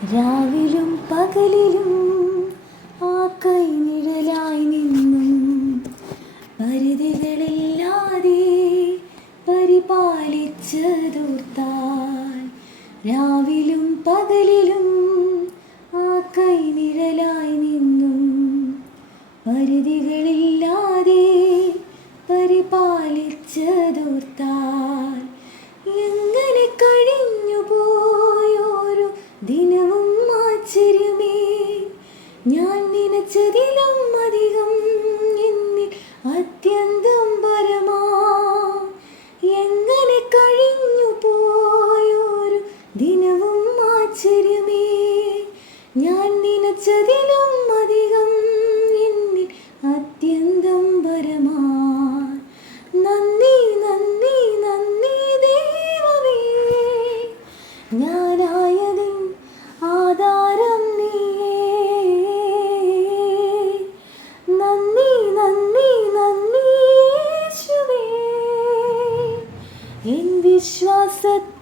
രാവിലും പകലിലും ആ കൈനിഴലായി നിന്നും പരിധികളില്ലാതെ പരിപാലിച്ചതോർത്താൽ. രാവിലും പകലിലും ആ കൈനിഴലായി നിന്നും പരിധികളില്ലാതെ പരിപാലിച്ചതോർത്താൽ. എങ്ങനെ കഴിഞ്ഞു പോയൊരു ദിനവും ആശ്ചര്യമേ, ഞാൻ നനച്ചതിലും അധികം എന്നിൽ അത്യന്തം പരമാ. എങ്ങനെ കഴിഞ്ഞു പോയൊരു ദിനവും ആശ്ചര്യമേ, ഞാൻ നനച്ചതിലും അധികം എന്നിൽ അത്യന്തം പരമാ. നന്ദി നന്ദി നന്ദി ദൈവമേ, ഞാനായതിൻ ആധാരം നീയേ. നന്ദി നന്ദി നന്ദി യേശുവേ, എൻ വിശ്വാസത്തിൽ